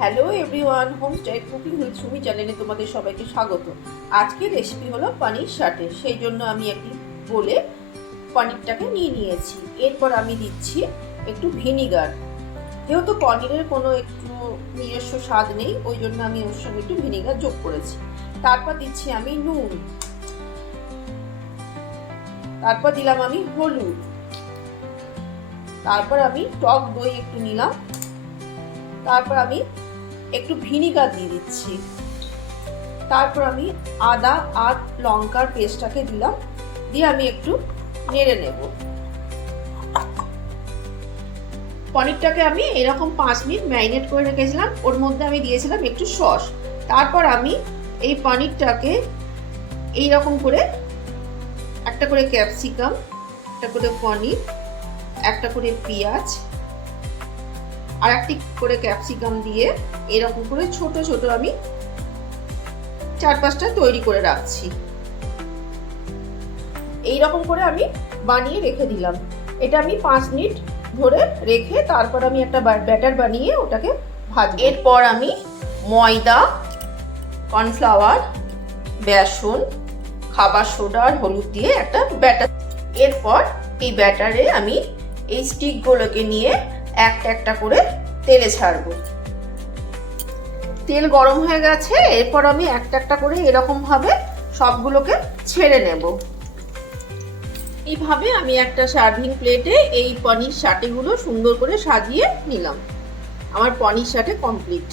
Hello everyone, homestyle cooking with Sumi চ্যানেলে তোমাদের সবাইকে স্বাগত। আজকের রেসিপি হলো পনির সাটে। সেই জন্য আমি একটি বলে পনিরটাকে নিয়েছি। এরপর আমি দিচ্ছি একটু ভিনিগার। যেহেতু পনিরের কোনো একটু নিজস্ব স্বাদ নেই, ওই জন্য আমি ওর সঙ্গে একটু ভিনিগার যোগ করেছি। তারপর দিচ্ছি আমি নুন, তারপর দিলাম আমি হলুদ, তারপর আমি টক দই একটু নিলাম, তারপর আমি একটু ভিনিগার দিয়ে দিচ্ছি, তারপর আমি আদা আর লঙ্কার পেস্টটাকে দিলাম, দিয়ে আমি একটু নেড়ে নেব। পনিরটাকে আমি এরকম 5 মিনিট ম্যারিনেট করে রেখেছিলাম। ওর মধ্যে আমি দিয়েছিলাম একটু সস। তারপর আমি এই পনিরটাকে এইরকম করে একটা করে ক্যাপসিকাম, একটা করে পনির, একটা করে পেঁয়াজ আর একটি করে ক্যাপসিকাম দিয়ে এরকম করে ছোট ছোট আমি 4-5টা তৈরি করে রাখছি। এই রকম করে আমি বানিয়ে রেখে দিলাম। এটা আমি 5 মিনিট ধরে রেখে তারপর আমি একটা ব্যাটার বানিয়ে ওটাকে ভাজবো। এরপর আমি ময়দা, কর্নফ্লাওয়ার, বেসন, খাবার সোডা আর হলুদ দিয়ে একটা ব্যাটার। এরপর এই ব্যাটারে আমি এই স্টিকগুলোকে নিয়ে একটা একটা করে তেলে ছাড়বো। তেল গরম হয়ে গেছে। এরপর আমি একটা একটা করে এরকম ভাবে সবগুলোকে ছেড়ে নেব। এইভাবে আমি একটা সার্ভিং প্লেটে এই পনির সাটেগুলো সুন্দর করে সাজিয়ে নিলাম। আমার পনির সাটে কমপ্লিট।